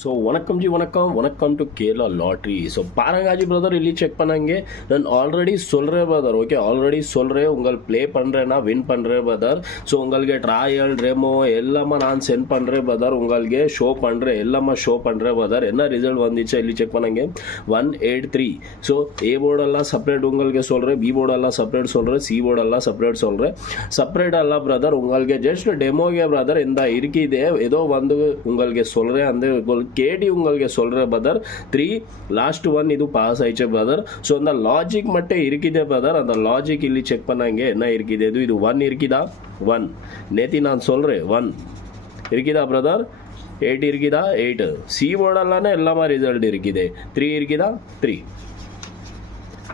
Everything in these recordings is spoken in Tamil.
ஸோ வணக்கம் ஜி வணக்கம் டு கேரளா லாட்ரி. ஸோ பாருங்க ஜி பிரதர், ಇಲ್ಲಿ செக் பண்ணாங்க. நான் ஆல்ரெடி சொல்கிறேன் பிரதர், ஓகே ஆல்ரெடி சொல்கிறேன். உங்கள் ப்ளே பண்ணுறேன்னா வின் பண்ணுறேன் பிரதர். ஸோ உங்களுக்கு ட்ராயல் ரெமோ எல்லாமே நான் சென்ட் பண்ணுறேன் பிரதர். உங்களுக்கு ஷோ பண்ணுறேன், எல்லாமே ஷோ பண்ணுறேன் பிரதர். என்ன ரிசல்ட் வந்துச்சு ಇಲ್ಲಿ செக் பண்ணாங்க 183. ஸோ ஏ போர்டெல்லாம் செப்பரேட் உங்களுக்கு சொல்கிறேன், பி போர்டெல்லாம் செப்பரேட் சொல்கிறேன், சி போர்டெல்லாம் செப்பரேட் சொல்கிறேன். செப்பரேட் அல்ல பிரதர், உங்களுக்கு ஜஸ்ட் டெமோಗೆ பிரதர் இந்த இருக்குது ஏதோ வந்து உங்களுக்கு சொல்கிறேன். அந்த கேடி உங்களுக்கு சொல்ற பிரதர் 3 லாஸ்ட் ஒன் இது பாஸ் ஆயிடுச்சு பிரதர். ஸோ அந்த லாஜிக் மட்டும் இருக்குது பிரதர். அந்த லாஜிக் ಇಲ್ಲಿ ಚೆಕ್ பண்ணாங்க என்ன இருக்குது. இது 1 இருக்குதா 1 நேத்தி நான் சொல்றேன் 1 இருக்குதா பிரதர். 8 இருக்குதா 8. சி போர்டெல்லாம் எல்லாமே ரிசல்ட் இருக்குது. 3 இருக்குதா 3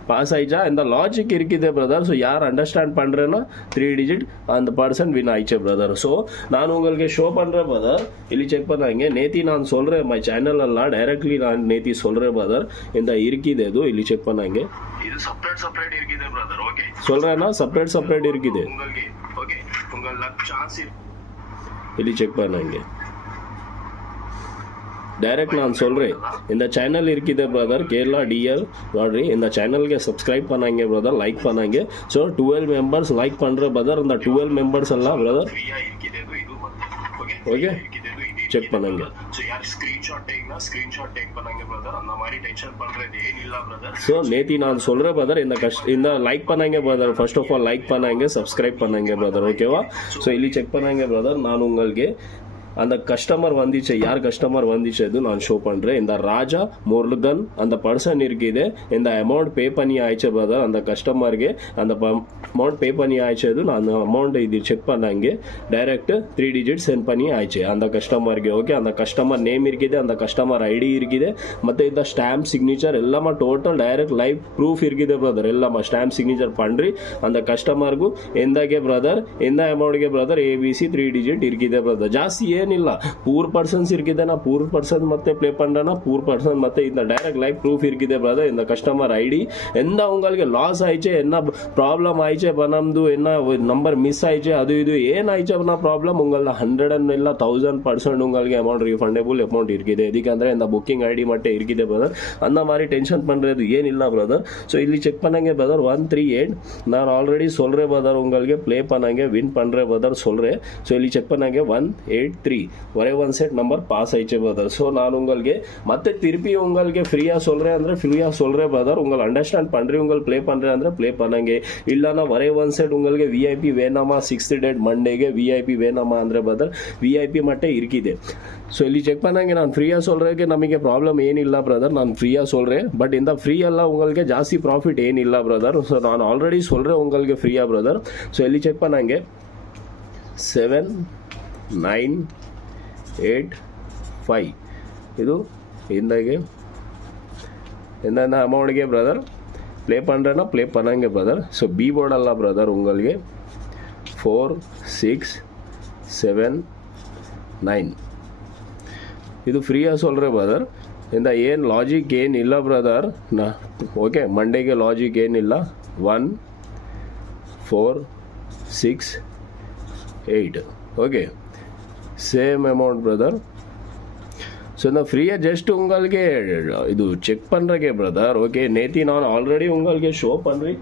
பாஸ் ஆயிடுச்சா. இந்த லாஜிக் இருக்குது பிரதர். ஸோ யார் அண்டர்ஸ்டாண்ட் பண்ணுறேன்னா 3 டிஜிட் அந்த பர்சன் வின் ஆயிடுச்சு பிரதர். ஸோ நான் உங்களுக்கு ஷோ பண்ணுறேன் பிரதர். ಇಲ್ಲಿ ಚೆಕ್ பண்ணாங்க நேத்தி நான் சொல்கிறேன் மை சேனல் எல்லாம் டைரக்ட்லி நான் நேத்தி சொல்கிறேன் பிரதர். இந்த இருக்குது இது ಇಲ್ಲಿ ಚೆಕ್ பண்ணாங்க இது செப்பரேட் இருக்குது பிரதர். ஓகே சொல்கிறேன்னா செப்பரேட் இருக்குது. உங்களுக்கு ஓகே உங்க லக் சான்ஸ் ಇಲ್ಲಿ ಚೆಕ್ பண்ணாங்க டைரக்ட் நான் சொல்கிறேன். இந்த சேனல் இருக்குது பிரதர் கேரளா டிஎல் லாட்ரி. இந்த சேனலுக்கு சப்ஸ்கிரைப் பண்ணாங்க பிரதர், லைக் பண்ணாங்க. ஸோ 12 மெம்பர்ஸ் லைக் பண்ணுற பிரதர். இந்த 12 மெம்பர்ஸ் எல்லாம் பிரதர் ஓகே செக் பண்ணுங்க. ஸோ யார் ஸ்கிரீன்ஷாட் டேக் பண்ணாங்க பிரதர். அந்த மாதிரி டென்ஷன் பண்றது ஏனில்ல பிரதர். ஸோ நேத்தி நான் சொல்கிறேன் பிரதர், இந்த லைக் பண்ணாங்க brother. First of all like பண்ணாங்க, சப்ஸ்கிரைப் பண்ணாங்க பிரதர், ஓகேவா. ஸோ ಇಲ್ಲಿ செக் பண்ணாங்க பிரதர். நான் உங்களுக்கு அந்த கஸ்டமர் வந்துச்சு, யார் கஸ்டமர் வந்துச்சு அது நான் ஷோ பண்ணுறேன். இந்த ராஜா முருகன் அந்த பர்சன் இருக்குது. இந்த அமௌண்ட் பே பண்ணி ஆயிடுச்சு பிரதர். அந்த கஸ்டமருக்கு அந்த அமௌண்ட் பே பண்ணி ஆயிடுச்சு அது நான் அமௌண்ட் இது செக் பண்ணாங்க. டைரக்ட் 3 டிஜிட் சென்ட் பண்ணி ஆயிடுச்சு அந்த கஸ்டமருக்கு. ஓகே அந்த கஸ்டமர் நேம் இருக்குது, அந்த கஸ்டமர் ஐடி இருக்குது, ಮತ್ತು இந்த ஸ்டாம்ப் சிக்னேச்சர் எல்லாமே டோட்டல் டைரக்ட் லைவ் ப்ரூஃப் இருக்குது பிரதர். எல்லாமே ஸ்டாம்ப் சிக்னேச்சர் பண்ணி அந்த ಕಸ್ಟಮರ್ಗೂ ಎಂದಾಗೆ ಬ್ರದರ್ ಎಂದ ಅಮೌಂಟ್ಗೆ ಬ್ರದರ್ ABC 3 ಡಿಜಿಟ್ இருக்குது ಬ್ರದರ್. ಜಾಸ್ತಿ ಏನಿಲ್ಲ. ಪೂರ್ ಪರ್ಸನ್ಸ್ இருக்குது. ನಾ ಪೂರ್ ಪರ್ಸನ್ ಮತ್ತೆ ಪ್ಲೇ பண்றேன்னா ಪೂರ್ ಪರ್ಸನ್ ಮತ್ತೆ இந்த டைரக்ட் லைவ் ப்ரூஃப் இருக்குது பிரதர். இந்த கஸ்டமர் ஐடி எந்த உங்களுக்கு லாஸ் ஆயிடுச்சு, என்ன ப்ராப்ளம் ஆயிடுச்சு பணம்ದು, என்ன ನಂಬರ್ ಮಿಸ್ ಆಯ್ತು, ಅದು ಇದು ಏನಾಯ್ತು ಅನ್ನೋ ಪ್ರಾಬ್ಲಮ್ ಉಂಗಲ್ಲ 100 ಇಲ್ಲ 1000% உங்களுக்கு அமௌண்ட் ரீஃபண்டபிள் அமௌண்ட் இருக்குது. எதுக்கಂದ್ರೆ இந்த புக்கிங் ஐடி மட்டும் இருக்குது பிரதர். அந்த மாதிரி டென்ஷன் பண்றது ಏನಿಲ್ಲ பிரதர். ஸோ ಇಲ್ಲಿ ಚೆಕ್ பண்ணாங்க பிரதர் 138 நான் ஆல்ரெடி சொல்றேன் பிரதர். உங்களுக்கு ப்ளே பண்ணாங்க வின் பண்றேன் பிரதர் சொல்றேன். ஸோ ಇಲ್ಲಿ ಚೆಕ್ பண்ணாங்க 183 ஒரே ஒன் செட் நம்பர் பாஸ் ஆயிடுச்சு பிரதர். ஸோ நான் உங்களுக்கு ಮತ್ತೆ திருப்பி உங்களுக்கு ஃப்ரீயா சொல்றேன் ಅಂದ್ರೆ ஃப்ரீயா சொல்றேன் பிரதர். உங்கள் அண்டர்ஸ்டாண்ட் பண்றீங்க, உங்கள் ப்ளே பண்றேன் ಅಂದ್ರೆ ப்ளே பண்ணாங்க. இல்லனா ஒரே ஒன் செட் உங்களுக்கு VIP வேணாமா 6th டேட் மண்டேಗೆ VIP வேணாமா ಅಂದ್ರೆ பிரதர் VIP மட்டும் இருக்குது. ஸோ ಇಲ್ಲಿ ಚೆಕ್ பண்ணாங்க நான் ஃப்ரீயா சொல்றேன். ನಮಗೆ ಪ್ರಾಬ್ಲಮ್ ಏನಿಲ್ಲ பிரதர். நான் ஃப்ரீயா சொல்றேன். பட் இந்த ஃப்ரீ எல்லாம் உங்களுக்கு ಜಾಸ್ತಿ ಪ್ರಾಫಿಟ್ ಏನಿಲ್ಲ பிரதர். ஸோ நான் ஆல்ரெடி சொல்றேன் உங்களுக்கு ஃப்ரீயா பிரதர். ஸோ ಇಲ್ಲಿ ಚೆಕ್ பண்ணாங்க 7 9 8 5 ಇದು ಇಂದಾಗೆ என்னென்ன அமௌண்ட்டுಗೆ பிரதர் ப்ளே பண்ணுறேன்னா ப்ளே பண்ணாங்க பிரதர். ஸோ பி போர்டெல்லாம் பிரதர் உங்களுக்கு 4 6 7 9 ಇದು ಫ್ರೀயாக சொல்கிறேன் பிரதர். இந்த ಏನು ಲಾಜಿಕ್ ಏನಿಲ್ಲ ಬ್ರದರ್. ನಾ ಓಕೆ ಮಂಡೇಗೆ ಲಾಜಿಕ್ ಏನಿಲ್ಲ. 1 4 6 8 okay same amount brother. So இந்த ஃப்ரீயாக ஜஸ்ட் உங்களுக்கு இது செக் பண்ணுறக்கே பிரதர். ஓகே நேத்தி நான் ஆல்ரெடி உங்களுக்கு ஷோ பண்ணுறேன்.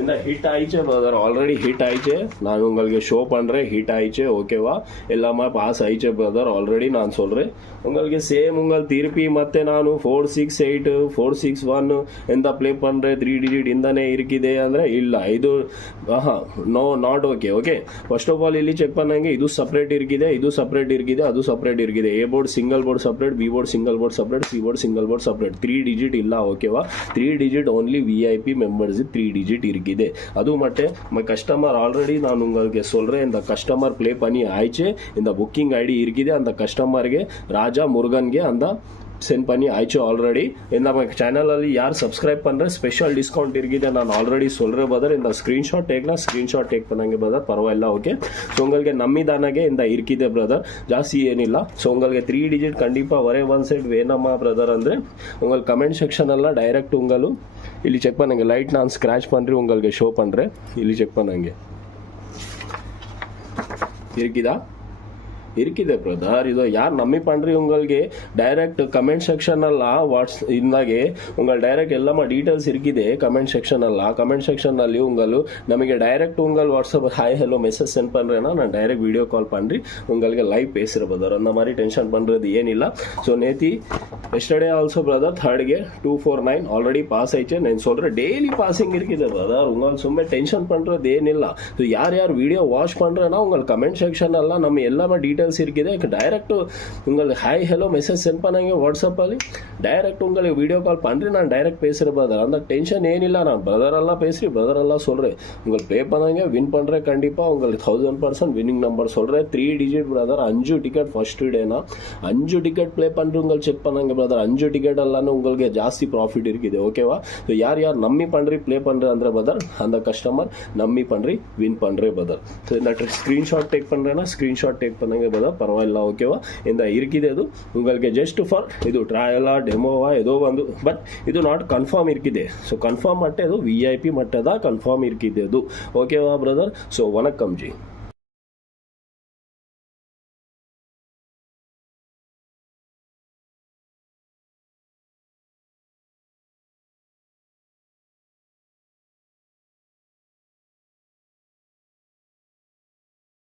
இந்த ஹிட் ஆயிடுச்சு பிரதர், ஆல்ரெடி ஹிட் ஆயிடுச்சு. நான் உங்களுக்கு ஷோ பண்ணுறேன் ஹிட் ஆயிடுச்சு, ஓகேவா. எல்லாமே பாஸ் ஆயிடுச்சு பிரதர் ஆல்ரெடி நான் சொல்கிறேன். உங்களுக்கு சேம் உங்கள் திருப்பி ಮತ್ತೆ ನಾನು 468 461 ಎಂದ ಪ್ಲೇ பண்ணுறேன் 3 ಡಿಜಿಟ್ ಇಂದನೇ இருக்குது ಅಂದರೆ ಇಲ್ಲ ಇದು no not okay. Okay first of all ಇಲ್ಲಿ ಚೆಕ್ பண்ணாங்க ಇದು ಸಪ್ರೇಟ್ இருக்குது, ಇದು ಸಪ್ರೇಟ್ இருக்குது, ಅದು ಸಪ್ರೇಟ್ இருக்குது. A board single board separate, B board single board separate, C board single board separate. 3 digit ಇಲ್ಲ, ಓಕೆವಾ. 3 digit only VIP members 3 digit இருக்குது. அது மட்டும் மை கஸ்டமர் ஆல்ரெடி நான் உங்களுக்கு சொல்றேன். இந்த கஸ்டமர் ப்ளே பண்ணி ஆயிடுச்சு. இந்த புக்கிங் ஐடி இருக்குது. அந்த கஸ்டமர்ಗೆ ராஜா முருகன்ಗೆ அந்த சென்ட் பண்ணி ஆயிடுச்சு ஆல்ரெடி. நம்ம சேனலಲ್ಲಿ ಯಾರು ಸಬ್ಸ್ಕ್ರೈಬ್ பண்ணுற ಸ್ಪೆಷಲ್ ಡಿಸ್ಕೌಂಟ್ இருக்குது ನಾನು ಆಲ್ರೆಡಿ சொல்கிறேன் பிரதர். இந்த ஸ்க்ரீன்ஷாட் டேக் பண்ணாங்க பிரதர், பரவாயில்ல ஓகே. ஸோ உங்களுக்கு நம்பிதானாಗೆ இந்த இருக்குது பிரதர், ಜಾಸ್ತಿ ಏನಿಲ್ಲ. ஸோ உங்களுக்கு 3 டிஜிட் கண்டிப்பாக ஒரே ஒன் செட் வேணாமா பிரதர் ಅಂದರೆ உங்கள் கமெண்ட் செக்ஷன் எல்லாம் டைரக்ட் உங்களும் ಇಲ್ಲಿ ಚೆಕ್ பண்ணுங்க. லைட் நான் ஸ்க்ராட்ச் பண்ணுறேன் உங்களுக்கு ஷோ பண்ணுறேன். ಇಲ್ಲಿ ಚೆಕ್ பண்ணுங்க இருக்குதா இருக்குது பிரதர். இது யார் நம்பி பண்ணுறி உங்களுக்கு டைரக்ட் கமெண்ட் செக்ஷನಲ್ಲ ಇಂದಾಗೆ உங்கள் டைரக்ட் எல்லாமே டீட்டெயில்ஸ் இருக்குது கமெண்ட் செக்ஷனಲ್ಲ. கமெண்ட் செக்ஷನಲ್ಲಿ உங்கள் ನಮಗೆ டைரக்ட் உங்கள் WhatsApp hi hello message sent பண்ணுறேன்னா நான் டைரக்ட் வீடியோ கால் பண்ணி உங்களுக்கு லைவ் பேசுகிற பிரதர். அந்த மாதிரி டென்ஷன் பண்ணுறது ಏನಿಲ್ಲ. ஸோ நேத்தி yesterday also brother 3rd 249 already pass ஆயிடுச்சு. நான் சொல்கிறேன் டெய்லி பாசிங் இருக்குது பிரதர். உங்களுக்கு சும்மா டென்ஷன் பண்ணுறது ಏನಿಲ್ಲ. ஸோ யார் யார் வீடியோ வாட்ச் பண்ணுறேன்னா உங்கள் கமெண்ட் செக்ஷனெல்லாம் நம்ம எல்லாமே டீட்டெயில்ஸ் இருக்குது. டைரக்ட் உங்களுக்கு ஹாய் ஹலோ மெசேஜ் சென்ட் பண்ணாங்க வாட்ஸ்அப்பಲ್ಲಿ டைரக்ட் உங்களுக்கு வீடியோ கால் பண்ணி நான் டைரக்ட் பேசுகிறேன் பிரதர். அந்த டென்ஷன் ಏನಿಲ್ಲ. நான் பிரதரெல்லாம் பேசுகிறேன் பிரதரெல்லாம் சொல்கிறேன். உங்களுக்கு ப்ளே பண்ணாங்க வின் பண்ணுறேன் கண்டிப்பாக உங்களுக்கு 1000% வின்னிங் நம்பர் சொல்கிறேன். 3 digit பிரதர். 5 டிக்கெட் ஃபர்ஸ்ட் டேனா 5 டிக்கெட் ப்ளே பண்ணுற உங்களுக்கு செக் பண்ணாங்க பிரதர். 5 டிக்கெட் எல்லாமே உங்களுக்கு ಜಾಸ್ತಿ ಪ್ರಾಫಿಟ್ இருக்குது. ஓகேவா? ஸோ யார் யார் நம்பி பண்ணுறி ப்ளே பண்ணுற ಅಂದ್ರೆ பிரதர் அந்த கஸ்டமர் நம்பி பண்ணுறி வின் பண்ணுறேன் பிரதர். ஸோ இந்த ஸ்க்ரீன்ஷாட் டேக் பண்ணுறேன்னா ಸ್ಕ್ರೀನ್ಶಾಟ್ ಟೇಕ್ பண்ணாங்க பிரதர். பரவாயில்ல ஓகேவா? இந்த இருக்குது ಅದು உங்களுக்கு ಜಸ್ಟ್ ಫಾರ್ ಇದು ಟ್ರಯಲಾ ಡೆಮೋವಾ ஏதோ வந்து பட் ಇದು ನಾಟ್ ಕನ್ಫರ್ಮ್ இருக்குது. ஸோ ಕನ್ಫರ್ಮ್ ಮಟ್ಟ ಇದು VIP ಮಟ್ಟದ ಕನ್ಫರ್ಮ್ இருக்குது ಅದು. ஓகேவா பிரதர்? ஸோ வணக்கம் ஜி.